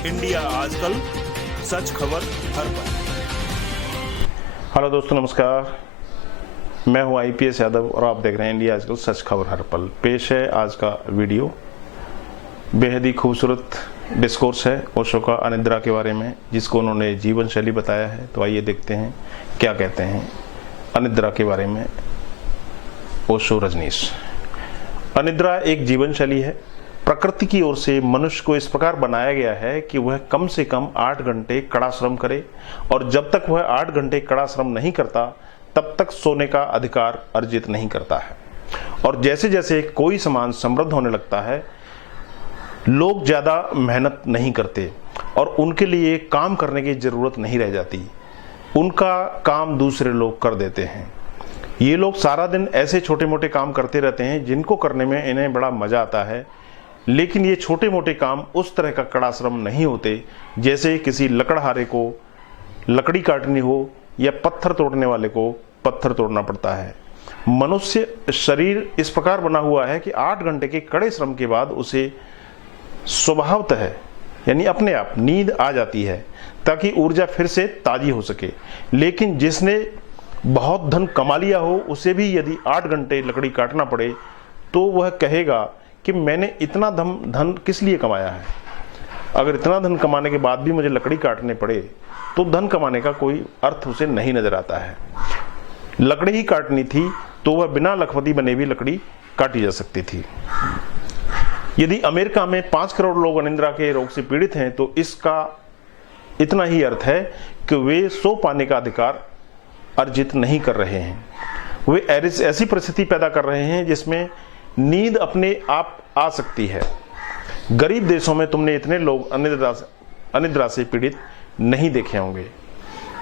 India आजकल, सच खबर हर पल। हेलो दोस्तों, नमस्कार। मैं हूं आईपीएस यादव और आप देख रहे हैं इंडिया आजकल, सच खबर हर पल। पेश है आज का वीडियो। बेहद ही खूबसूरत डिस्कोर्स है ओशो का अनिद्रा के बारे में, जिसको उन्होंने जीवन शैली बताया है। तो आइए देखते हैं क्या कहते हैं अनिद्रा के बारे में ओशो रजनीश। अनिद्रा एक जीवन शैली है। प्रकृति की ओर से मनुष्य को इस प्रकार बनाया गया है कि वह कम से कम 8 घंटे कड़ा श्रम करे, और जब तक वह 8 घंटे कड़ा श्रम नहीं करता तब तक सोने का अधिकार अर्जित नहीं करता है। और जैसे जैसे कोई समाज समृद्ध होने लगता है, लोग ज्यादा मेहनत नहीं करते और उनके लिए काम करने की जरूरत नहीं रह जाती। उनका काम दूसरे लोग कर देते हैं। ये लोग सारा दिन ऐसे छोटे मोटे काम करते रहते हैं जिनको करने में इन्हें बड़ा मजा आता है, लेकिन ये छोटे मोटे काम उस तरह का कड़ा श्रम नहीं होते जैसे किसी लकड़हारे को लकड़ी काटनी हो या पत्थर तोड़ने वाले को पत्थर तोड़ना पड़ता है। मनुष्य शरीर इस प्रकार बना हुआ है कि 8 घंटे के कड़े श्रम के बाद उसे स्वभावतः यानी अपने आप नींद आ जाती है, ताकि ऊर्जा फिर से ताजी हो सके। लेकिन जिसने बहुत धन कमा लिया हो, उसे भी यदि 8 घंटे लकड़ी काटना पड़े तो वह कहेगा कि मैंने इतना धन किस लिए कमाया है। अगर इतना धन कमाने के बाद भी मुझे लकड़ी काटने पड़े तो धन कमाने का कोई अर्थ उसे नहीं नजर आता है। लकड़ी ही काटनी थी तो वह बिना लखपति बने भी लकड़ी काटी जा सकती थी। यदि अमेरिका में 5 करोड़ लोग अनिद्रा के रोग से पीड़ित हैं तो इसका इतना ही अर्थ है कि वे सो पाने का अधिकार अर्जित नहीं कर रहे हैं। वे ऐसी परिस्थिति पैदा कर रहे हैं जिसमें नींद अपने आप आ सकती है। गरीब देशों में तुमने इतने लोग अनिद्रा से पीड़ित नहीं देखे होंगे।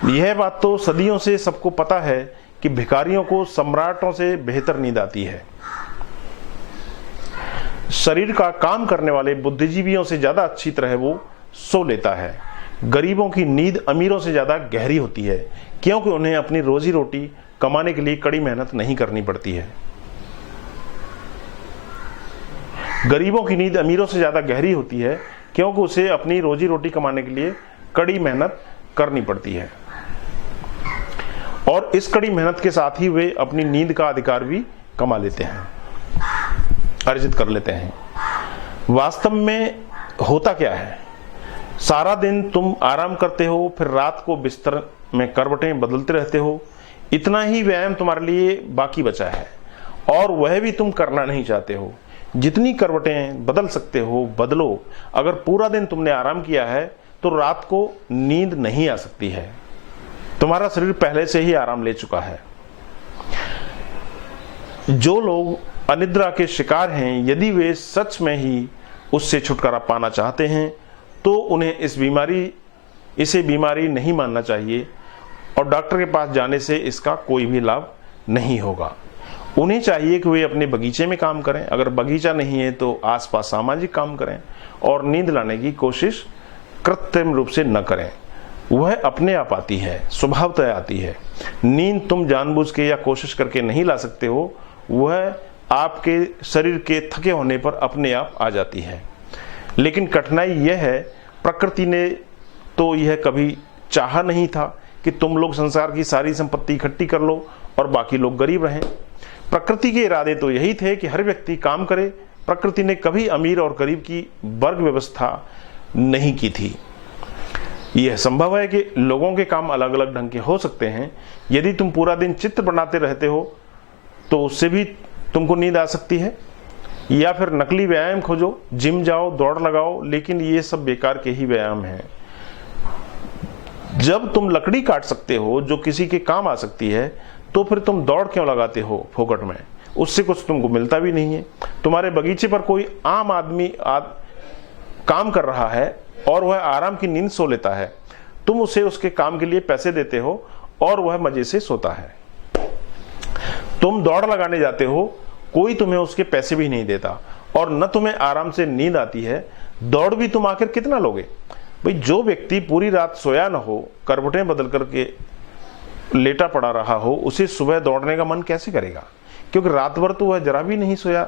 यह बात तो सदियों से सबको पता है कि भिखारियों को सम्राटों से बेहतर नींद आती है। शरीर का काम करने वाले बुद्धिजीवियों से ज्यादा अच्छी तरह वो सो लेता है। गरीबों की नींद अमीरों से ज्यादा गहरी होती है, क्योंकि उन्हें अपनी रोजी रोटी कमाने के लिए कड़ी मेहनत नहीं करनी पड़ती है। गरीबों की नींद अमीरों से ज्यादा गहरी होती है क्योंकि उसे अपनी रोजी रोटी कमाने के लिए कड़ी मेहनत करनी पड़ती है, और इस कड़ी मेहनत के साथ ही वे अपनी नींद का अधिकार भी कमा लेते हैं, अर्जित कर लेते हैं। वास्तव में होता क्या है? सारा दिन तुम आराम करते हो, फिर रात को बिस्तर में करवटें बदलते रहते हो। इतना ही व्यायाम तुम्हारे लिए बाकी बचा है, और वह भी तुम करना नहीं चाहते हो। जितनी करवटें बदल सकते हो बदलो। अगर पूरा दिन तुमने आराम किया है तो रात को नींद नहीं आ सकती है। तुम्हारा शरीर पहले से ही आराम ले चुका है। जो लोग अनिद्रा के शिकार हैं, यदि वे सच में ही उससे छुटकारा पाना चाहते हैं तो उन्हें इसे बीमारी नहीं मानना चाहिए, और डॉक्टर के पास जाने से इसका कोई भी लाभ नहीं होगा। उन्हें चाहिए कि वे अपने बगीचे में काम करें। अगर बगीचा नहीं है तो आसपास सामाजिक काम करें, और नींद लाने की कोशिश कृत्रिम रूप से न करें। वह अपने आप आती है, स्वभावतः आती है। नींद तुम जानबूझ के या कोशिश करके नहीं ला सकते हो, वह आपके शरीर के थके होने पर अपने आप आ जाती है। लेकिन कठिनाई यह है, प्रकृति ने तो यह कभी चाहा नहीं था कि तुम लोग संसार की सारी संपत्ति इकट्ठी कर लो और बाकी लोग गरीब रहें। प्रकृति के इरादे तो यही थे कि हर व्यक्ति काम करे। प्रकृति ने कभी अमीर और गरीब की वर्ग व्यवस्था नहीं की थी। यह संभव है कि लोगों के काम अलग अलग ढंग के हो सकते हैं। यदि तुम पूरा दिन चित्र बनाते रहते हो तो उससे भी तुमको नींद आ सकती है, या फिर नकली व्यायाम खोजो, जिम जाओ, दौड़ लगाओ, लेकिन ये सब बेकार के ही व्यायाम हैं। जब तुम लकड़ी काट सकते हो जो किसी के काम आ सकती है, तो फिर तुम दौड़ क्यों लगाते हो फोकट में? उससे कुछ तुमको मिलता भी नहीं है। तुम्हारे बगीचे पर कोई आम आदमी काम कर रहा है और वह आराम की नींद सो लेता है। तुम उसे उसके काम के लिए पैसे देते हो और वह मजे से सोता है। तुम दौड़ लगाने जाते हो, कोई तुम्हें उसके पैसे भी नहीं देता, और न तुम्हें आराम से नींद आती है। दौड़ भी तुम आखिर कितना लोगे? भाई, जो व्यक्ति पूरी रात सोया न हो, करवटें बदल करके लेटा पड़ा रहा हो, उसे सुबह दौड़ने का मन कैसे करेगा? क्योंकि रात भर तो वह जरा भी नहीं सोया,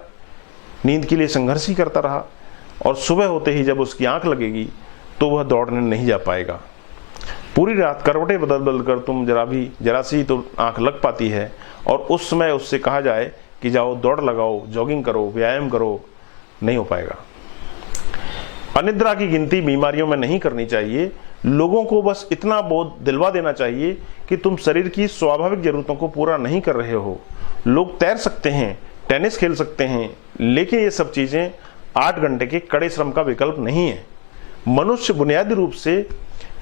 नींद के लिए संघर्ष ही करता रहा, और सुबह होते ही जब उसकी आंख लगेगी तो वह दौड़ने नहीं जा पाएगा। पूरी रात करवटें बदल बदल कर तुम जरा सी तो आंख लग पाती है, और उस समय उससे कहा जाए कि जाओ दौड़ लगाओ, जॉगिंग करो, व्यायाम करो, नहीं हो पाएगा। अनिद्रा की गिनती बीमारियों में नहीं करनी चाहिए। लोगों को बस इतना बोध दिलवा देना चाहिए कि तुम शरीर की स्वाभाविक जरूरतों को पूरा नहीं कर रहे हो। लोग तैर सकते हैं, टेनिस खेल सकते हैं, लेकिन ये सब चीजें 8 घंटे के कड़े श्रम का विकल्प नहीं है। मनुष्य बुनियादी रूप से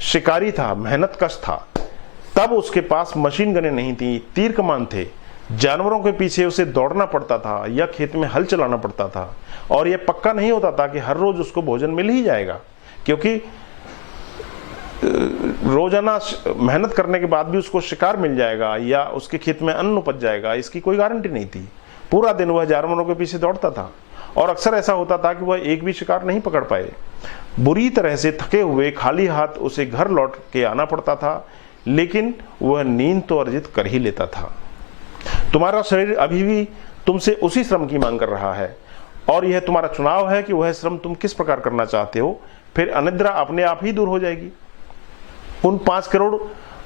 शिकारी था, मेहनत कश था। तब उसके पास मशीन गनें नहीं थी, तीर कमान थे। जानवरों के पीछे उसे दौड़ना पड़ता था या खेत में हल चलाना पड़ता था, और यह पक्का नहीं होता था कि हर रोज उसको भोजन मिल ही जाएगा, क्योंकि रोजाना मेहनत करने के बाद भी उसको शिकार मिल जाएगा या उसके खेत में अन्न उपज जाएगा, इसकी कोई गारंटी नहीं थी। पूरा दिन वह जानवरों के पीछे दौड़ता था, और अक्सर ऐसा होता था कि वह एक भी शिकार नहीं पकड़ पाए। बुरी तरह से थके हुए खाली हाथ उसे घर लौट के आना पड़ता था, लेकिन वह नींद तो अर्जित कर ही लेता था। तुम्हारा शरीर अभी भी तुमसे उसी श्रम की मांग कर रहा है, और यह तुम्हारा चुनाव है कि वह श्रम तुम किस प्रकार करना चाहते हो। फिर अनिद्रा अपने आप ही दूर हो जाएगी। उन 5 करोड़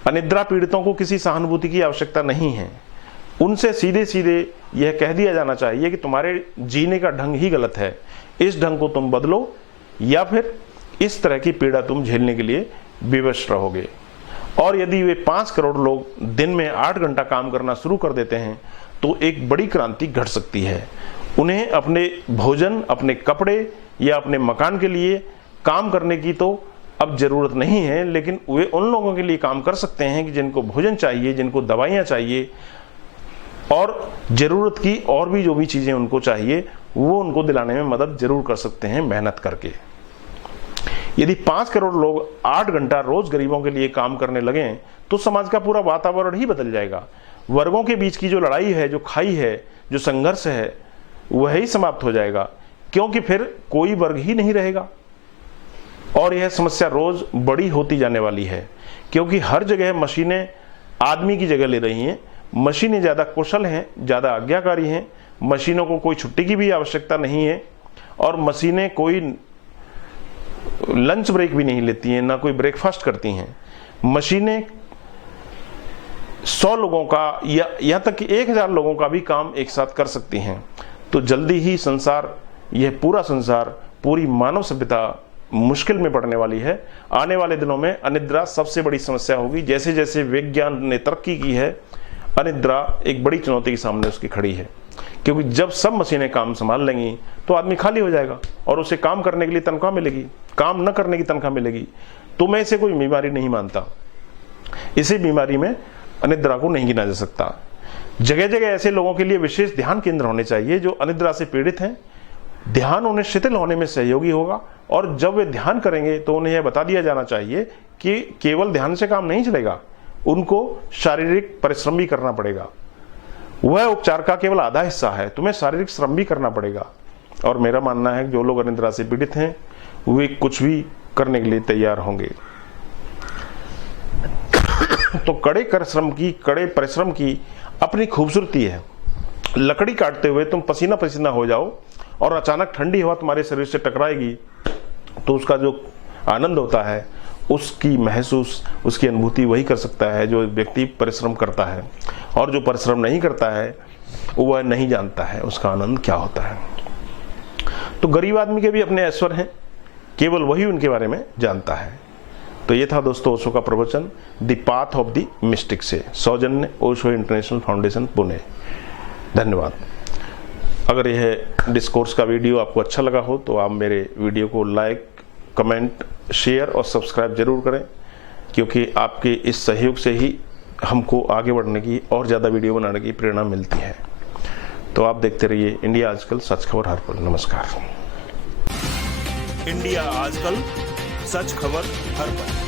अनिद्रा पीड़ितों को किसी सहानुभूति की आवश्यकता नहीं है। उनसे सीधे सीधे यह कह दिया जाना चाहिए कि तुम्हारे जीने का ढंग ही गलत है, इस ढंग को तुम बदलो, या फिर इस तरह की पीड़ा तुम झेलने के लिए विवश रहोगे। और यदि वे 5 करोड़ लोग दिन में 8 घंटा काम करना शुरू कर देते हैं तो एक बड़ी क्रांति घट सकती है। उन्हें अपने भोजन, अपने कपड़े या अपने मकान के लिए काम करने की तो अब जरूरत नहीं है, लेकिन वे उन लोगों के लिए काम कर सकते हैं कि जिनको भोजन चाहिए, जिनको दवाइयाँ चाहिए, और जरूरत की और भी जो भी चीजें उनको चाहिए वो उनको दिलाने में मदद जरूर कर सकते हैं मेहनत करके। यदि 5 करोड़ लोग 8 घंटा रोज गरीबों के लिए काम करने लगें तो समाज का पूरा वातावरण ही बदल जाएगा। वर्गों के बीच की जो लड़ाई है, जो खाई है, जो संघर्ष है, वह ही समाप्त हो जाएगा, क्योंकि फिर कोई वर्ग ही नहीं रहेगा। और यह समस्या रोज बड़ी होती जाने वाली है, क्योंकि हर जगह मशीनें आदमी की जगह ले रही हैं। मशीनें ज्यादा कुशल हैं, ज्यादा आज्ञाकारी हैं। मशीनों को कोई छुट्टी की भी आवश्यकता नहीं है, और मशीनें कोई लंच ब्रेक भी नहीं लेती हैं, ना कोई ब्रेकफास्ट करती हैं। मशीनें 100 लोगों का या यहाँ तक कि 1000 लोगों का भी काम एक साथ कर सकती हैं। तो जल्दी ही संसार, यह पूरा संसार, पूरी मानव सभ्यता मुश्किल में पड़ने वाली है। आने वाले दिनों में अनिद्रा सबसे बड़ी समस्या होगी। जैसे जैसे विज्ञान ने तरक्की की है, अनिद्रा एक बड़ी चुनौती के सामने उसकी खड़ी है, क्योंकि जब सब मशीनें काम संभाल लेंगी तो आदमी खाली हो जाएगा और उसे काम करने के लिए तनख्वाह मिलेगी, काम न करने की तनख्वाह मिलेगी। तो मैं इसे कोई बीमारी नहीं मानता। इसी बीमारी में अनिद्रा को नहीं गिना जा सकता। जगह जगह ऐसे लोगों के लिए विशेष ध्यान केंद्र होने चाहिए जो अनिद्रा से पीड़ित हैं। ध्यान उन्हें शिथिल होने में सहयोगी होगा, और जब वे ध्यान करेंगे तो उन्हें यह बता दिया जाना चाहिए कि केवल ध्यान से काम नहीं चलेगा, उनको शारीरिक परिश्रम भी करना पड़ेगा। वह उपचार का केवल आधा हिस्सा है, तुम्हें शारीरिक श्रम भी करना पड़ेगा। और मेरा मानना है कि जो लोग अनिद्रा से पीड़ित हैं वे कुछ भी करने के लिए तैयार होंगे। तो कड़े परिश्रम की अपनी खूबसूरती है। लकड़ी काटते हुए तुम पसीना पसीना हो जाओ और अचानक ठंडी हवा तुम्हारे शरीर से टकराएगी, तो उसका जो आनंद होता है, उसकी महसूस, उसकी अनुभूति वही कर सकता है जो व्यक्ति परिश्रम करता है। और जो परिश्रम नहीं करता है वह नहीं जानता है उसका आनंद क्या होता है। तो गरीब आदमी के भी अपने ऐश्वर्य हैं, केवल वही उनके बारे में जानता है। तो ये था दोस्तों ओशो का प्रवचन the path of the mystic से, सौजन्य ओशो इंटरनेशनल फाउंडेशन पुणे। धन्यवाद। अगर यह डिस्कोर्स का वीडियो आपको अच्छा लगा हो तो आप मेरे वीडियो को लाइक, कमेंट, शेयर और सब्सक्राइब जरूर करें, क्योंकि आपके इस सहयोग से ही हमको आगे बढ़ने की और ज़्यादा वीडियो बनाने की प्रेरणा मिलती है। तो आप देखते रहिए इंडिया आजकल, सच खबर हर पल। नमस्कार। इंडिया आजकल, सच खबर हर पल।